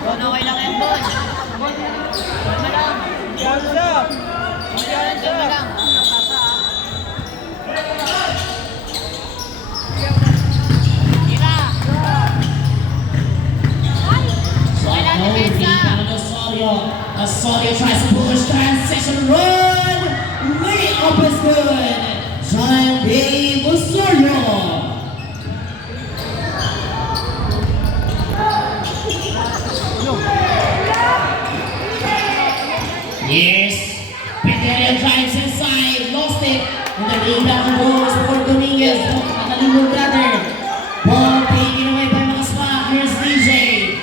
Bon, okay lang yan, Bon. Bon na lang. Diyan lang. Diyan na lang. Tira. Wala na depensa. Osorio tries to push transition run. Way up is good. John Dave Osorio. Yes, Peterio drives inside, lost it, and the rebound goes for Dominguez. Nakalimog brother. Ball taken away by mga spot. Here's DJ.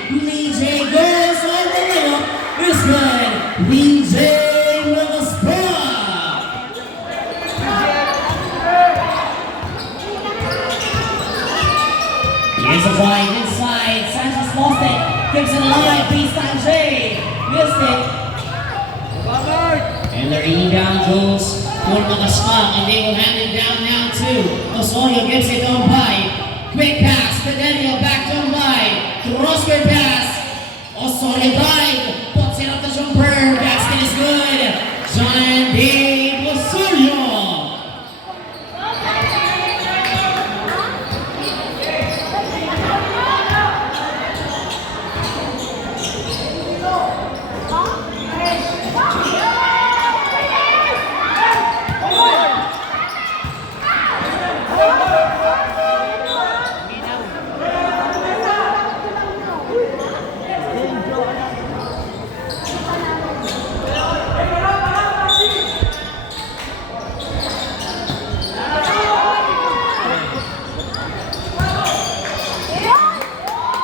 DJ goes all the way up. It's good. DJ with a spot. Here's a drive inside. Sanchez lost it. Gives it alive. Baseline J. Missed it. And the rebound goes for Magaspak, and they will hand it down now to Osorio. Gives it on by. Quick pass, Fidelio back down by. Crossword pass. Osorio dive. Puts it up the jumper. Basket is good. John Dave Osorio.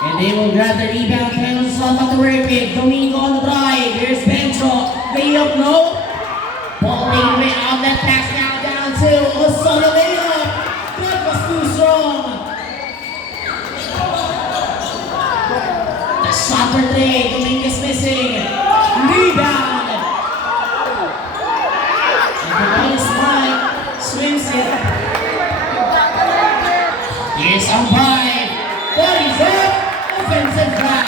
And they will grab the rebound. Carlos off at the work it. Domingo on the drive. Here's Bencho. Layup, no. Ball taken away out that pass now down to Osorio layup. That was too strong. The shot for three. Dominguez missing. Rebound. And the ball is fine. Swims it. Here's on by. Bodies up. Offensive foul.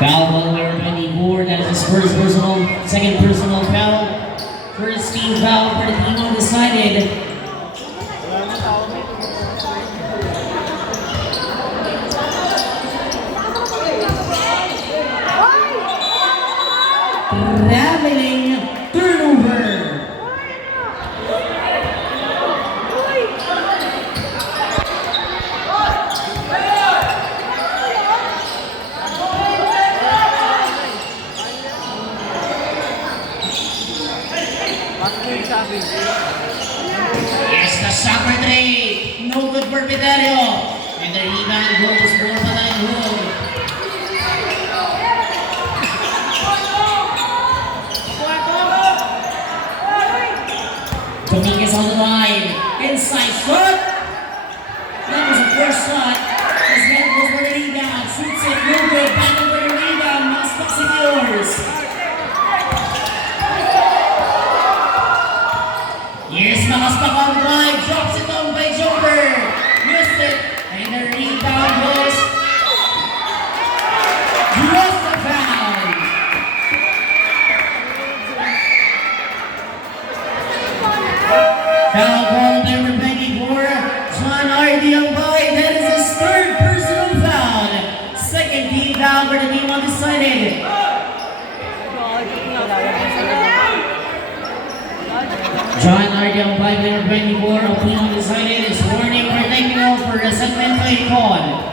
Foul ball number 24. That is his first personal, second personal foul. First team foul for the team undecided. Traveling turnover. Yes, the shot for three. No good for Peterio. And the rebound goes for Patayin Hood. Dominguez on the line. Inside shot. That was a first shot. His head goes for the rebound. Shoots it. No good. Back over the rebound. Maspak secures. Yes, Maspak on the drive. Drops it down by Joker. Missed it. And the rebound goes. Lost the foul. Foul ball number 24, John Ardiambay. That is his third personal foul. Second team foul for the team undecided. John Ardiambay, number 24, of team undecided, is warning for technical for a segment play call.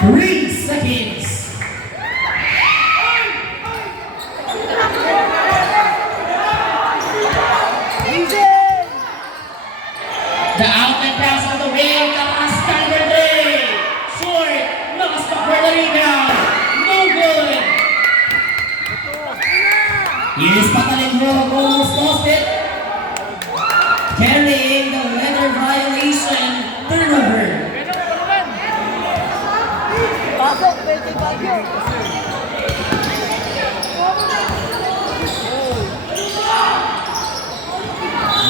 Three seconds. The outlet pass on the way. Nakastan for three. Short. Nakastan for the rebound. No good. Here's Patayin Hood. Almost lost it. Carry refereeing the letter violation turnover. Pasok, pwede bagyo.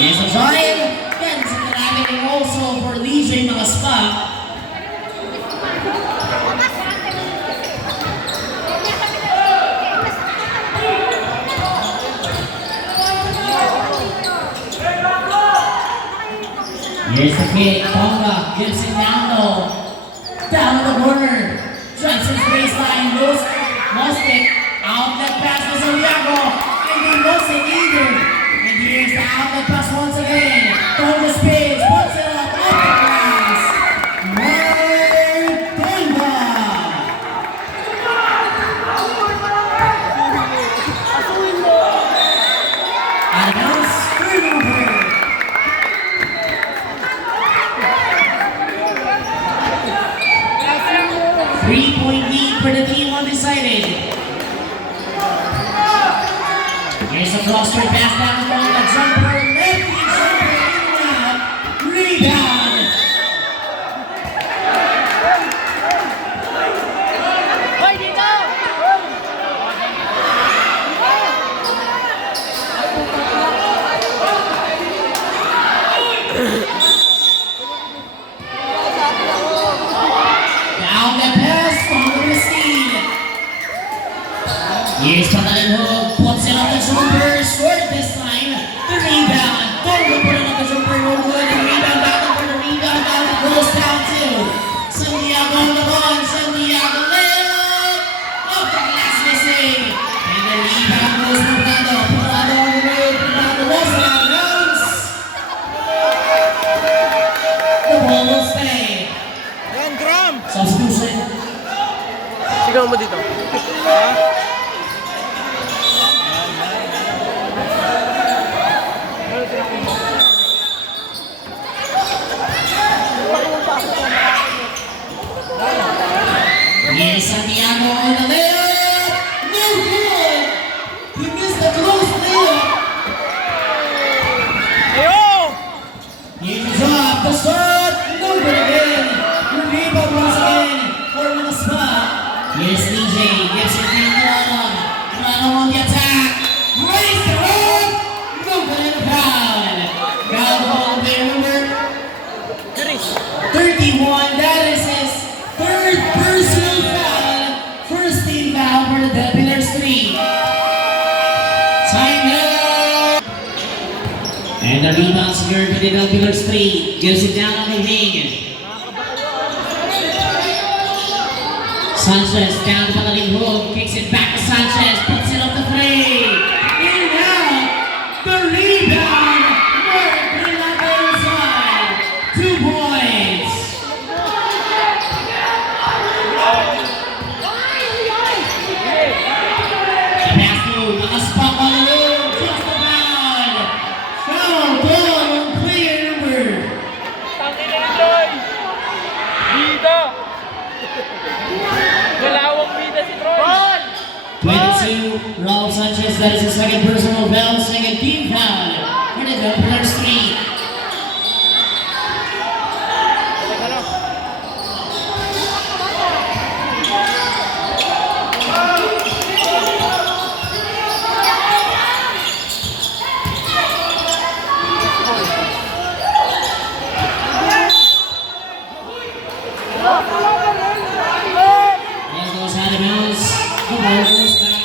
Here's a drive. Then, sinanagin also for Legion mga spa. Here's the kick. Tonga gives it down low. Down the corner. Drives his baseline. Lost it. Outlet pass to Santiago. And they lost it either. And here's the outlet pass once again. Tonga spins. Puts it up. Off the glass. Tonga. Out of bounds. Turnover. 3-point lead for the team undecided. Here's a cross-court pass down the ball. A jumper, lefty jumper in and out. Rebound. Hoy, dito! Down the pass from the steal. Here's Patalan Hook. Puts it on the jumper. Short this time. The rebound. Tonga put it on the jumper. No good. And rebound back up for the rebound. Down it goes down to Santiago on the ball. Santiago layup. Off the glass missing. And the rebound goes to Purado. Purado on the road. Purado was out of bounds. The ball will stay. Ayan, drum! Substitution. Sigaw mo dito. Here's Santiago on the layup. No good. He missed the close layup. Ayo! Here's the drop. The shot. No good again. The rebound once again for the spot. Here's DJ. Gives it to Milano. Milano on the attack. Raise the hook. No good in the foul. Foul ball there, remember? 31. That is his third personal foul. First team foul for the Pillars 3. Time out. And the rebound secured by the Pillars 3. Gives it down on the wing. Sanchez down to Pataling Hook. Kicks it back to Sanchez. Puts it off the frame. In and out. The rebound. Mark Rilata inside. 2 points. Pass to Nakaspak on the road. Just the foul. Foul ball on player number. Tangin na ni Troy! Bida! Malawang bida si Troy! 22, Raul Sanchez, that is his second personal foul, second team foul for the Pillars 3. Ball goes out of bounds. The ball goes back.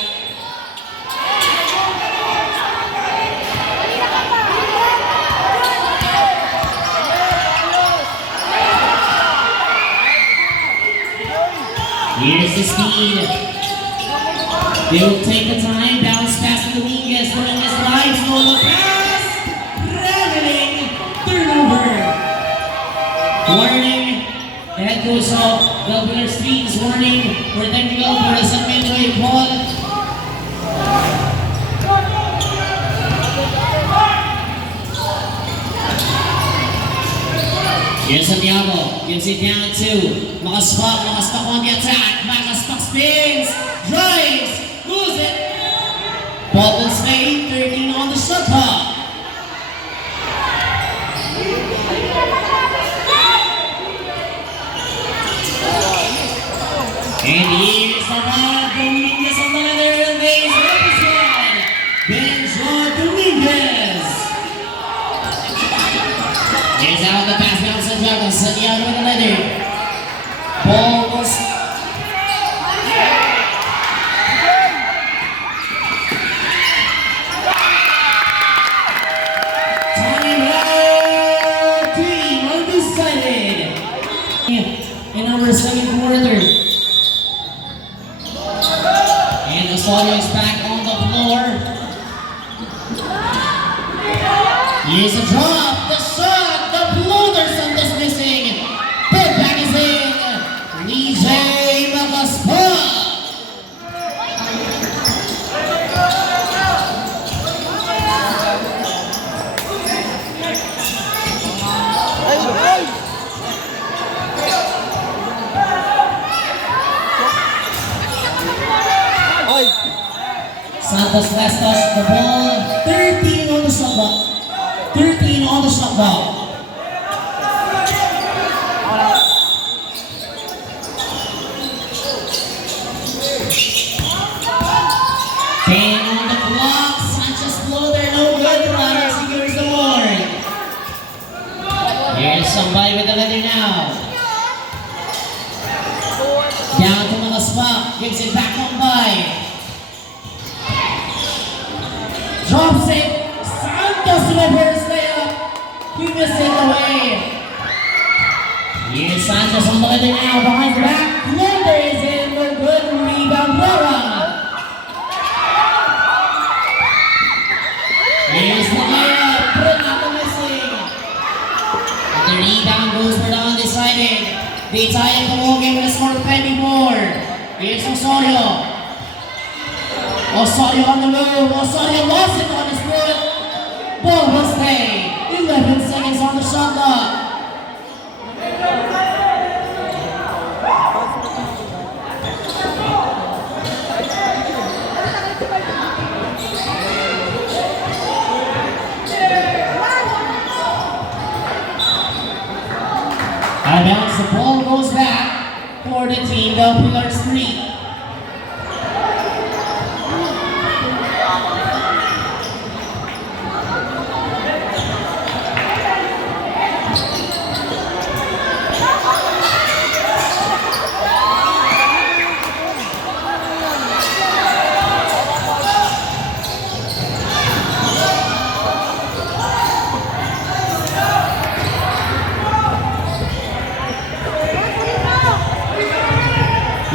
Here's the speed. They will take the time. Bounce pass to Dominguez. Dominguez drives. No look pass. Traveling. Turnover. Warning. The head coach of the Pillars 3 is warning for technical for the San Pedro ball. Here's Santiago. Gives it down to Makaspak. Makaspak on the attack. Makaspak spins. Drives. Lose it. Ball will stay. 13 on the shot clock. Here's out the pass down to Jagan. Santiago with the leather. Ball goes. Time out. Team undecided. In our second quarter. And Osorio is back on the floor. Here's a drop. The shot. The floaters on this missing. Put back is in. DJ Magaspa. Santos Lestos, the ball, 13 on the shot clock. 13 on the shot clock. 10 on the clock. Sanchez floater, no good. Runner secures the board. Here's somebody with the leather now. Down to Magaspa, gives it back on by. Drops it. Santos reverse layup. He missed it away. Here's Sanchez on the leather now. Behind the back. Floater is in. No good. Rebound. Lara. Here's the layup. Renato missing. And the rebound goes for the undecided. They tie it the ball game with a score of 24. Here's Osorio. Osorio on the move. Osorio lost it on his foot. Ball will stay. 11 seconds on the shot clock. And bounce, the ball goes back for the team, the Pillars 3.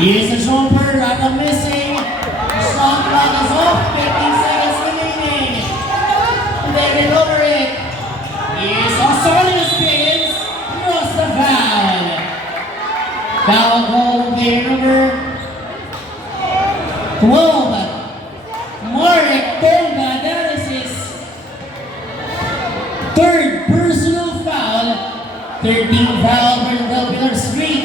Here's the jumper, Rata missing. Shot clock is off, 15 seconds remaining. They recover it. Here's Osorio spins. Cross the foul. Foul call, player number 12. Marek Tonga, that is his third personal foul. 13 foul for the Pillars 3.